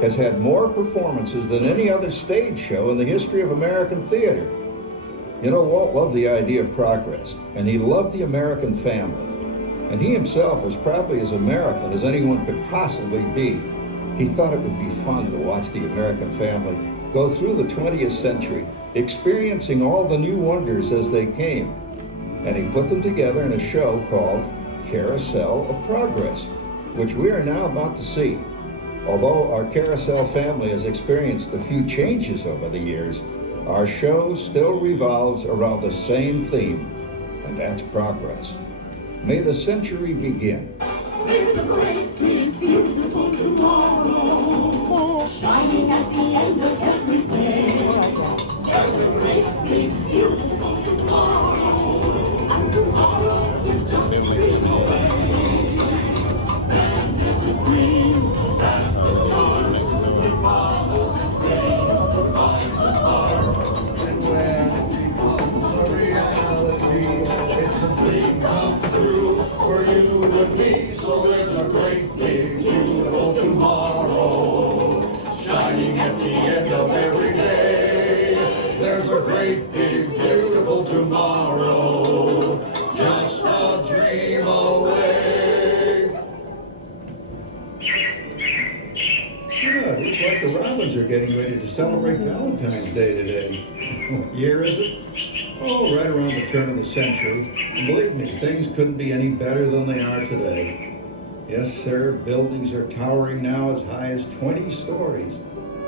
has had more performances than any other stage show in the history of American theater. You know, Walt loved the idea of progress, and he loved the American family. And he himself was probably as American as anyone could possibly be. He thought it would be fun to watch the American family go through the 20th century, experiencing all the new wonders as they came. And he put them together in a show called Carousel of Progress, which we are now about to see. Although our Carousel family has experienced a few changes over the years, our show still revolves around the same theme, and that's progress. May the century begin. There's a great, big, beautiful tomorrow, shining at the end of every day. There's a great, big, beautiful tomorrow, and tomorrow is just a dream away. And there's a dream that's the start that follows the day of the And when it becomes a reality, it's a dream come true for you and me. So there's a great, big, beautiful tomorrow, shining at the end of every day. There's a great, big, beautiful tomorrow, just a dream away. Yeah, it looks like the Robins are getting ready to celebrate Valentine's Day today. What year is it? Oh, right around the turn of the century. And believe me, things couldn't be any better than they are today. Yes, sir, buildings are towering now as high as 20 stories.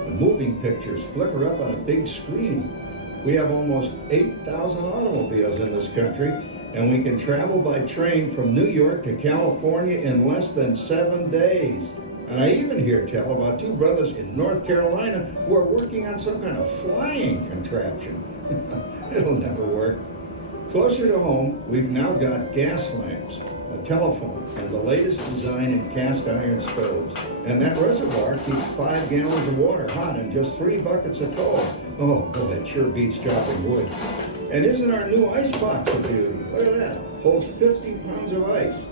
The moving pictures flicker up on a big screen. We have almost 8,000 automobiles in this country, and we can travel by train from New York to California in less than 7 days. And I even hear tell about two brothers in North Carolina who are working on some kind of flying contraption. It'll never work. Closer to home, we've now got gas lamps, a telephone, and the latest design in cast iron stoves. And that reservoir keeps 5 gallons of water hot and just 3 buckets of coal. Oh boy, it sure beats chopping wood. And isn't our new ice box a beauty? Look at that, holds 50 pounds of ice.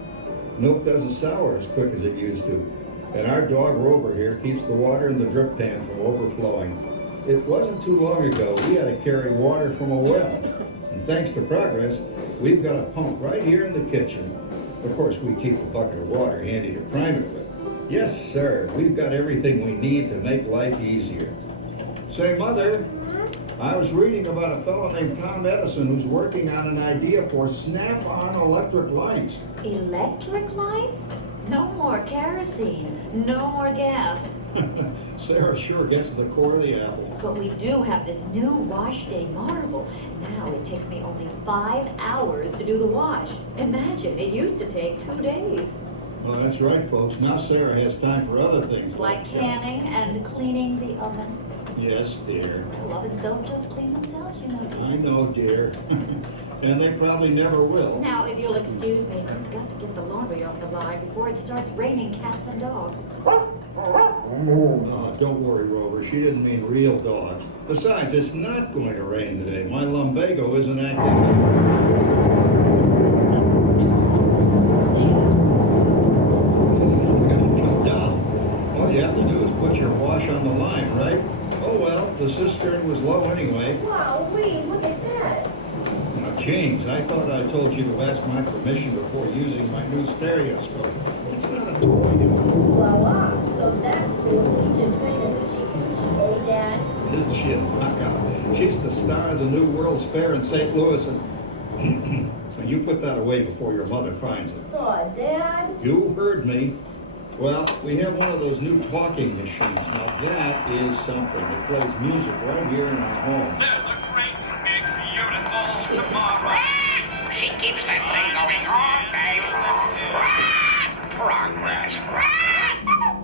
Milk doesn't sour as quick as it used to. And our dog Rover here keeps the water in the drip pan from overflowing. It wasn't too long ago we had to carry water from a well. And thanks to progress, we've got a pump right here in the kitchen. Of course, we keep a bucket of water handy to prime it with. Yes, sir, we've got everything we need to make life easier. Say, Mother, I was reading about a fellow named Tom Edison who's working on an idea for snap-on electric lights. Electric lights? No more kerosene, no more gas. Sarah sure gets to the core of the apple. But we do have this new wash day marvel. Now it takes me only 5 hours to do the wash. Imagine, it used to take 2 days. Well, that's right, folks. Now Sarah has time for other things. Like canning and cleaning the oven. Yes, dear. Well, ovens don't just clean themselves, you know, dear. I know, dear. And they probably never will. Now, if you'll excuse me, I've got to get the laundry off the line before it starts raining cats and dogs. Oh, don't worry, Rover. She didn't mean real dogs. Besides, it's not going to rain today. My lumbago isn't acting. All you have to do is put your wash on the line, right? Oh well, the cistern was low anyway. Wow, look at that. Now, James, I thought I told you to ask my permission before using my new stereoscope. It's not a toy, you know. Voila, so that's the Norwegian famous Ichikuchi, Dad? Isn't she a knockout? She's the star of the new World's Fair in St. Louis, and so you put that away before your mother finds it. Oh, Dad? You heard me. Well, we have one of those new talking machines. Now that is something. It plays music right here in our home. There's a great, big, beautiful tomorrow. She keeps that thing going all day long. Progress.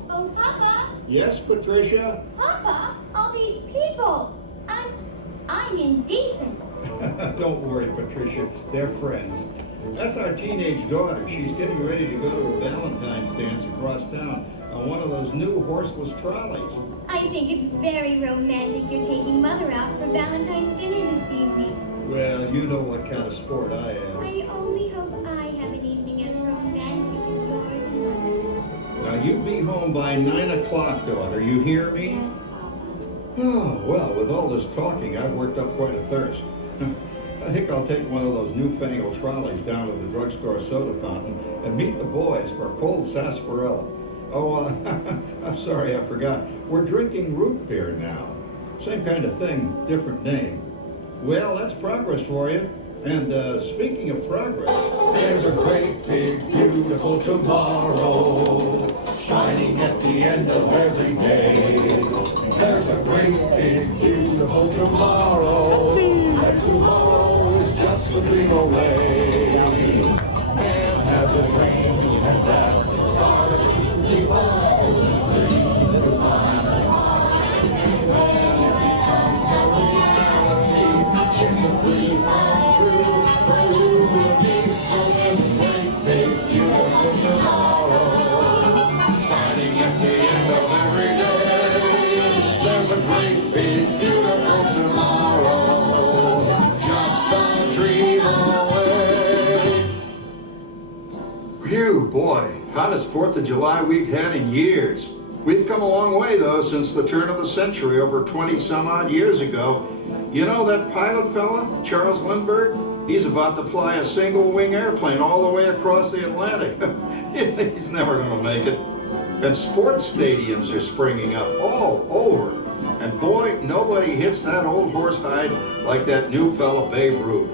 Oh, Papa, Yes, Patricia? Papa, all these people. I'm indecent. Don't worry, Patricia. They're friends. That's our teenage daughter. She's getting ready to go to a Valentine's dance across town on one of those new horseless trolleys. I think it's very romantic you're taking Mother out for Valentine's dinner this evening. Well, you know what kind of sport I am. I only hope I have an evening as romantic as yours and Mother's. Now, you be home home by 9 o'clock, daughter. You hear me? Yes, Papa. Oh, well, with all this talking, I've worked up quite a thirst. I think I'll take one of those newfangled trolleys down to the drugstore soda fountain and meet the boys for a cold sarsaparilla. Oh, I'm sorry, I forgot. We're drinking root beer now. Same kind of thing, different name. Well, that's progress for you. And speaking of progress, There's a great, big, beautiful tomorrow shining at the end of every day. There's a great, big, beautiful tomorrow, and tomorrow is just a dream away. Man has a dream, and that's the start. He follows his dream to find a heart, and then it becomes a reality. It's a dream come true for you and me. So there's a great, big, beautiful tomorrow shining at the end of every day. There's a great, big, beautiful tomorrow, just a dream away. phew, boy, hottest 4th of July we've had in years. We've come a long way, though, since the turn of the century, over 20 some odd years ago. You know that pilot fella, Charles Lindbergh? He's about to fly a single-wing airplane all the way across the Atlantic. He's never going to make it. And sports stadiums are springing up all over. And boy, nobody hits that old horsehide like that new fella Babe Ruth.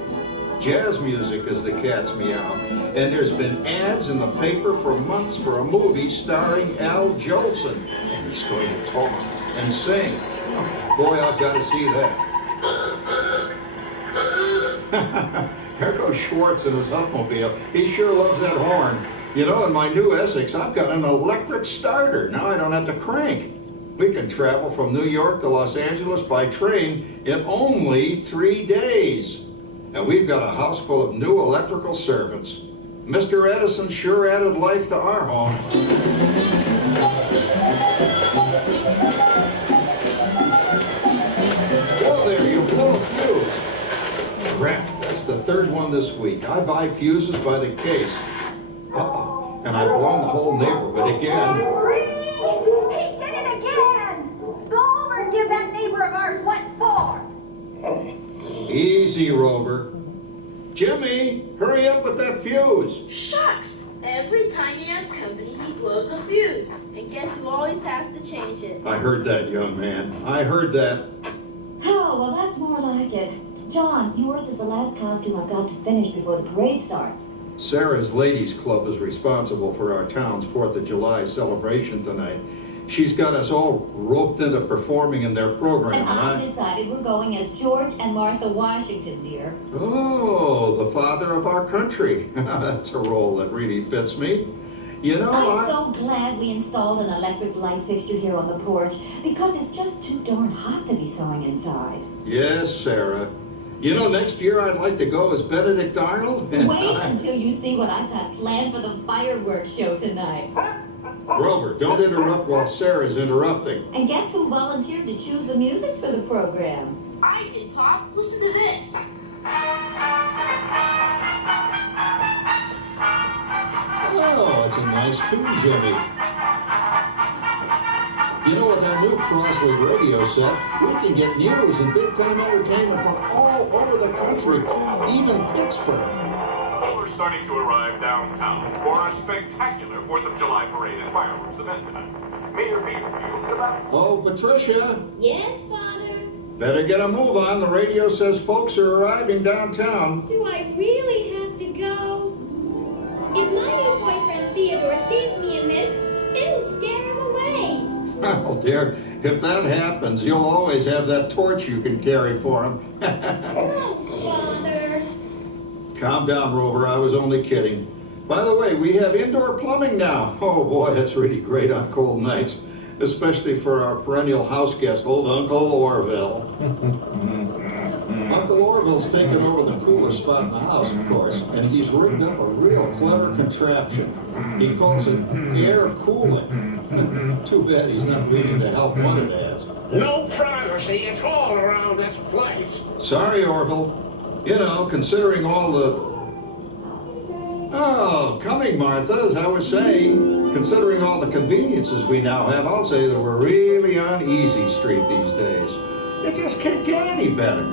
Jazz music is the cat's meow. And there's been ads in the paper for months for a movie starring Al Jolson. And he's going to talk and sing. Oh, boy, I've got to see that. There goes Schwartz in his Humpmobile. He sure loves that horn. You know, in my new Essex, I've got an electric starter. Now I don't have to crank. We can travel from New York to Los Angeles by train in only 3 days. And we've got a house full of new electrical servants. Mr. Edison sure added life to our home. Whoa there, you blow a fuse. Crap, that's the third one this week. I buy fuses by the case. Uh-oh, and I've blown the whole neighborhood again. He did it again! Go over and give that neighbor of ours what for! Easy, Rover. Jimmy, hurry up with that fuse. Shucks! Every time he has company, he blows a fuse. And guess who always has to change it? I heard that, young man. I heard that. Oh, well, that's more like it. John, yours is the last costume I've got to finish before the parade starts. Sarah's Ladies Club is responsible for our town's 4th of July celebration tonight. She's got us all roped into performing in their program. And I've decided we're going as George and Martha Washington, dear. Oh, the father of our country. That's a role that really fits me. You know, I'm so glad we installed an electric light fixture here on the porch because it's just too darn hot to be sewing inside. Yes, Sarah. You know, next year I'd like to go as Benedict Arnold. Wait until you see what I've got planned for the fireworks show tonight. Rover, don't interrupt while Sarah's interrupting. And guess who volunteered to choose the music for the program? I did, Pop. Listen to this. Oh, it's a nice tune, Jimmy. You know, with our new Crosley radio set, we can get news and big-time entertainment from all over the country, even Pittsburgh. We're starting to arrive downtown for our spectacular 4th of July parade and fireworks event tonight. Mayor Beaverfield is about... Oh, Patricia, Yes, Father? better get a move on. The radio says folks are arriving downtown. Do I really have to go? If my new boyfriend Theodore sees me in this, it'll scare him away. Well, dear, if that happens, you'll always have that torch you can carry for him. Oh, Father. Calm down, Rover. I was only kidding. By the way, we have indoor plumbing now. Oh, boy, that's really great on cold nights, especially for our perennial house guest, old Uncle Orville. Uncle Orville's taken over the coolest spot in the house, of course, and he's rigged up a real clever contraption. He calls it air cooling. Too bad he's not reading the help wanted ads. No privacy at all around this place. Sorry, Orville. You know, considering all the... Oh, coming, Martha, as I was saying. Considering all the conveniences we now have, I'll say that we're really on easy street these days. It just can't get any better.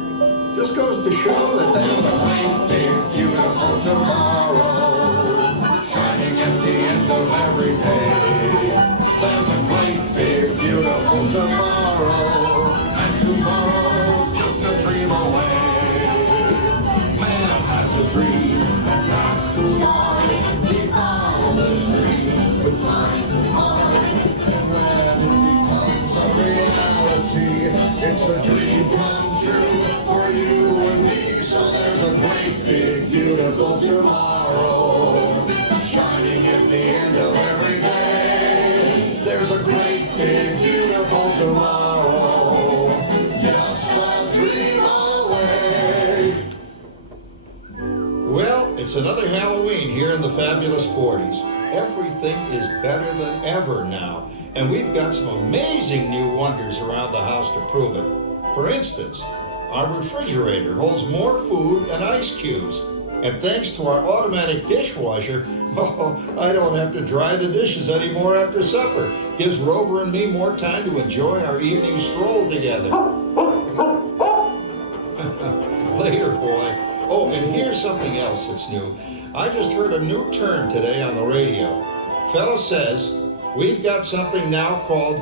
Just goes to show that There's a great, big, beautiful tomorrow shining at the end of every day. There's a great, big, beautiful tomorrow, and tomorrow's just a dream away. Man has a dream, and that's the start. He follows his dream with mind and heart, and when it becomes a reality, it's a dream come true for you and me. So there's a great, big, beautiful tomorrow shining at the end of every day. There's a great, big, beautiful tomorrow, just a dream away. Well, it's another Halloween here in the fabulous 40s. Everything is better than ever now, and we've got some amazing new wonders around the house to prove it. For instance, our refrigerator holds more food and ice cubes. And thanks to our automatic dishwasher, I don't have to dry the dishes anymore after supper. Gives Rover and me more time to enjoy our evening stroll together. Later, boy. Oh, and here's something else that's new. I just heard a new term today on the radio. Fella says, we've got something now called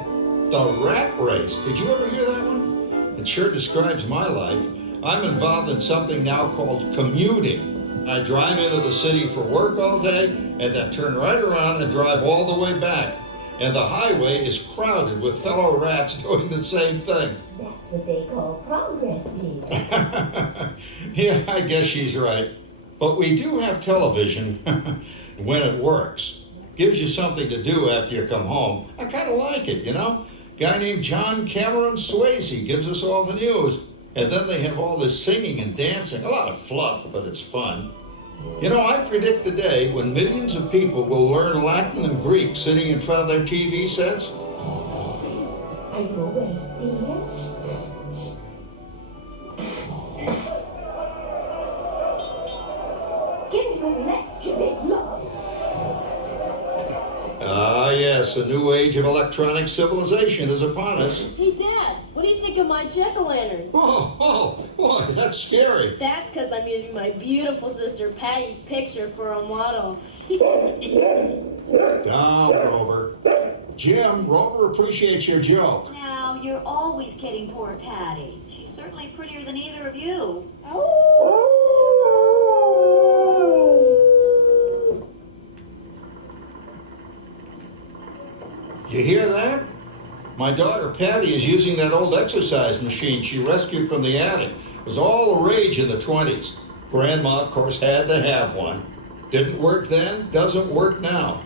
the rat race. Did you ever hear that one? It sure describes my life. I'm involved in something now called commuting. I drive into the city for work all day and then turn right around and drive all the way back. And the highway is crowded with fellow rats doing the same thing. That's what they call progress, Dick. Yeah, I guess she's right. But we do have television when it works. Gives you something to do after you come home. I kind of like it, you know? Guy named John Cameron Swayze gives us all the news. And then they have all this singing and dancing. A lot of fluff, but it's fun. You know, I predict the day when millions of people will learn Latin and Greek sitting in front of their TV sets. Are you awake, dear? Give him a left, you big love. Ah, yes, a new age of electronic civilization is upon us. Hey, Dad, what do you think of my jack-o'-lantern? Oh, boy, that's scary. That's because I'm using my beautiful sister Patty's picture for a model. Down, Rover. Jim, Rover appreciates your joke. Now, you're always kidding poor Patty. She's certainly prettier than either of you. You hear that? My daughter Patty is using that old exercise machine she rescued from the attic. It was all the rage in the 20s. Grandma, of course, had to have one. Didn't work then, doesn't work now.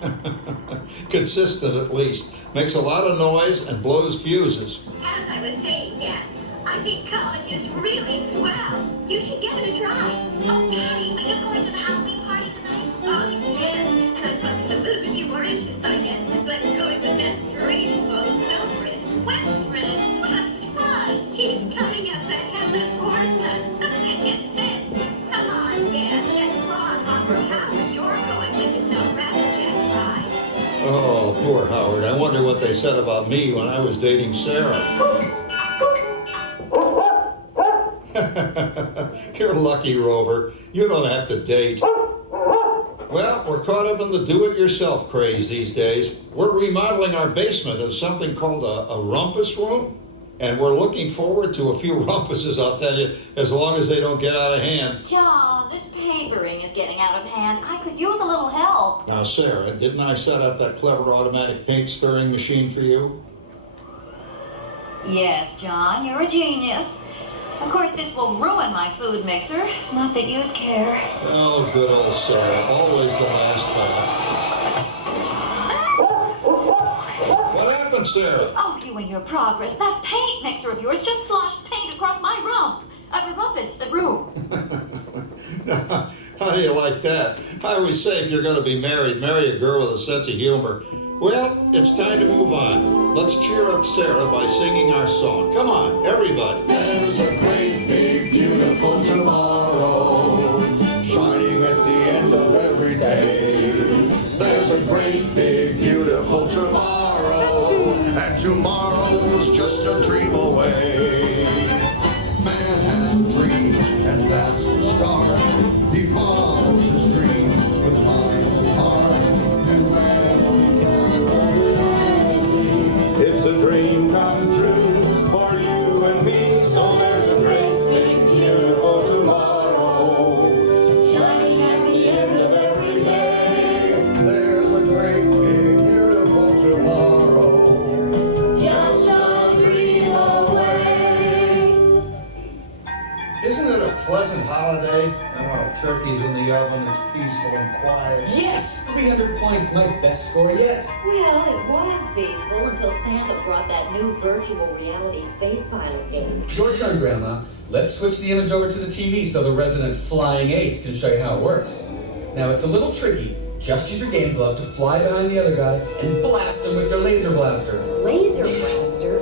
Consistent at least. Makes a lot of noise and blows fuses. As I was saying, Dad, I think college is really swell. You should give it a try. Oh, Patty, are you going to the Halloween party tonight? Oh, yes. And I'm hoping to lose a few more inches by then, since I'm going with that dreadful Wilfred. Wilfred? What a spud! He's coming as the headless horseman. Come on, Dad. That clodhopper Howard you're going with is no Rattlejack prize. Oh, poor Howard. I wonder what they said about me when I was dating Sarah. You're lucky, Rover. You don't have to date. Well, we're caught up in the do-it-yourself craze these days. We're remodeling our basement as something called a rumpus room. And we're looking forward to a few rumpuses, I'll tell you, as long as they don't get out of hand. John, this papering is getting out of hand. I could use a little help. Now, Sarah, didn't I set up that clever automatic paint stirring machine for you? Yes, John, you're a genius. Of course, this will ruin my food mixer. Not that you'd care. Oh, good old Sarah. Always the last thought. What happened, Sarah? Oh, you and your progress. That paint mixer of yours just sloshed paint across my rump. The room. How do you like that? I always say if you're going to be married, marry a girl with a sense of humor. Well, it's time to move on. Let's cheer up Sarah by singing our song. Come on, everybody. There's a great, big, beautiful tomorrow shining at the end of every day. There's a great, big, beautiful tomorrow's just a dream away. Man has a dream, and that's the start. He follows his dream with mind and heart. And when he comes to reality, It's a dream come true for you and me. so there's a great big beautiful tomorrow. Shining at the end of every day. There's a great big beautiful tomorrow. Just a dream away. Isn't it a pleasant holiday? Oh, turkey's in the oven, it's peaceful and quiet. Yes! 300 points, my best score yet. Well, it was peaceful until Santa brought that new virtual reality space pilot game. Your turn, Grandma. Let's switch the image over to the TV so the resident flying ace can show you how it works. Now, it's a little tricky. Just use your game glove to fly behind the other guy and blast him with your laser blaster. Laser blaster?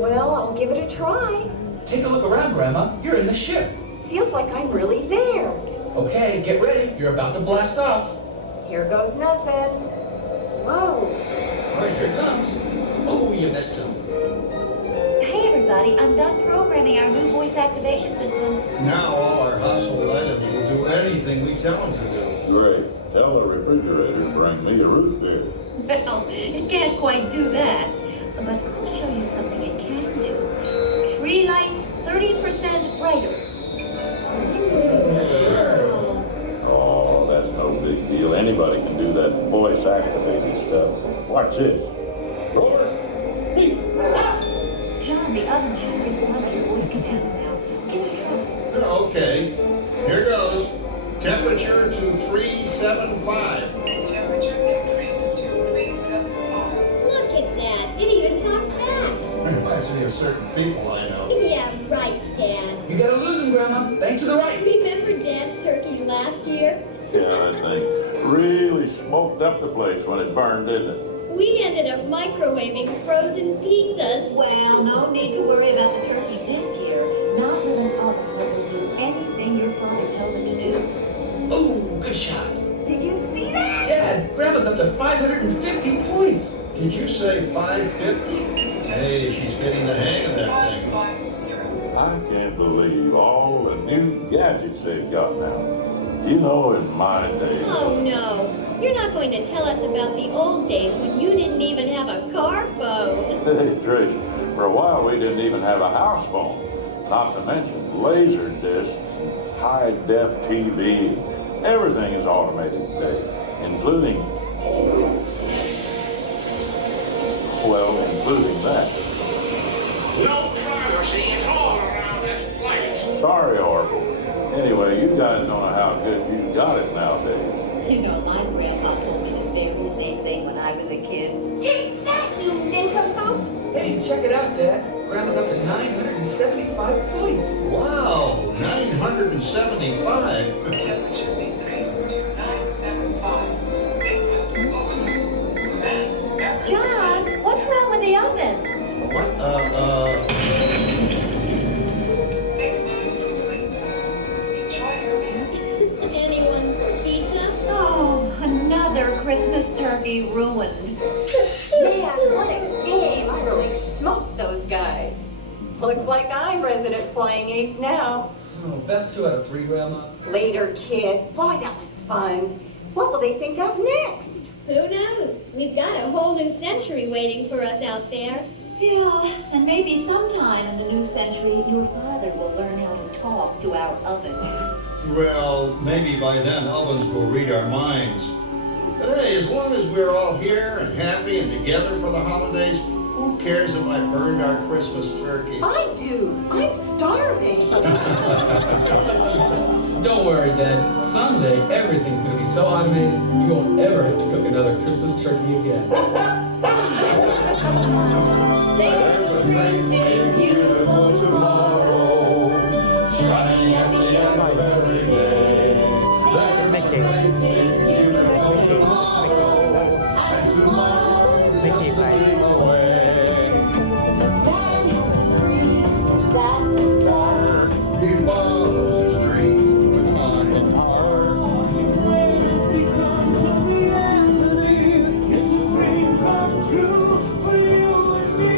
Well, I'll give it a try. Take a look around, Grandma. You're in the ship. Feels like I'm really there. Okay, get ready. You're about to blast off. Here goes nothing. Whoa. All right, here it comes. Oh, you missed him. Hey, everybody, I'm done programming our new voice activation system. Now all our household items will do anything we tell them to do. Great. Tell the refrigerator to bring me a root beer. Well, it can't quite do that. But I'll show you something it can do. Tree lights 30% brighter. Oh, that's no big deal. Anybody can do that voice activated stuff. Watch this. Roar. Beep. John, the oven sure is one of your voice commands now. Can you try? Okay, here goes. Temperature to 375. Temperature increase to 375. Look at that. It even talks back. Reminds me of certain people I know. Yeah, right, Dad. You gotta lose him, Grandma. Bank to the right. Remember Dad's turkey last year? Yeah, that thing really smoked up the place when it burned, didn't it? We ended up microwaving frozen pizzas. Well, no need to worry about the turkey this year. Not with an oven that will do anything your father tells it to do. Oh, good shot. Did you see that? Dad, Grandma's up to 550 points. Did you say 550? Hey, she's getting the hang of that thing. 550. I can't believe all the new gadgets they've got now. You know, in my day. Oh no. You're not going to tell us about the old days when you didn't even have a car phone. Hey, Trish, for a while we didn't even have a house phone. Not to mention laser discs, high-def TV. Everything is automated today, including that. No privacy at all around this place. Sorry, Orville. Anyway, you guys don't know how good you got it nowadays. You know, my grandpa told me the very same thing when I was a kid. Take that, you nincompoop! Hey, check it out, Dad. Grandma's up to 975 points. Wow, 975. Temperature increase to 975. Make overload. Command average. John, what's wrong with the oven? What? Make mine complete. Enjoy your meal. Anyone for pizza? Oh, another Christmas turkey ruined. Man, what a game! I really smoked those guys. Looks like I'm resident flying ace now. Oh, best 2 out of 3, Grandma. Later, kid. Boy, that was fun. What will they think of next? Who knows? We've got a whole new century waiting for us out there. Yeah, and maybe sometime in the new century, your father will learn how to talk to our oven. Well, maybe by then ovens will read our minds. But hey, as long as we're all here and happy and together for the holidays, who cares if I burned our Christmas turkey? I do. I'm starving. Don't worry, Dad. Someday, everything's gonna be so automated, you won't ever have to cook another Christmas turkey again. There's a great big beautiful tomorrow, shining at the end of every day. There's a great big beautiful tomorrow, and tomorrow is just a dream away. That's the start. He follows his dream with mind and heart. When it becomes a reality, it's a dream come true for you and me.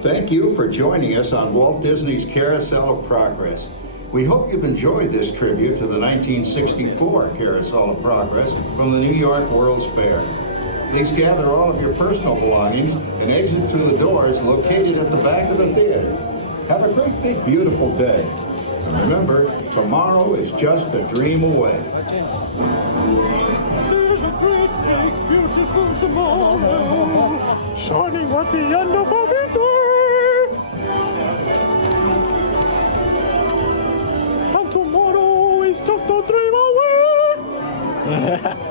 Thank you for joining us on Walt Disney's Carousel of Progress. We hope you've enjoyed this tribute to the 1964 Carousel of Progress from the New York World's Fair. Please gather all of your personal belongings and exit through the doors located at the back of the theater. Have a great, big, beautiful day. And remember, tomorrow is just a dream away. There's a great, big, beautiful tomorrow shining at the end of every day. And tomorrow is just a dream away.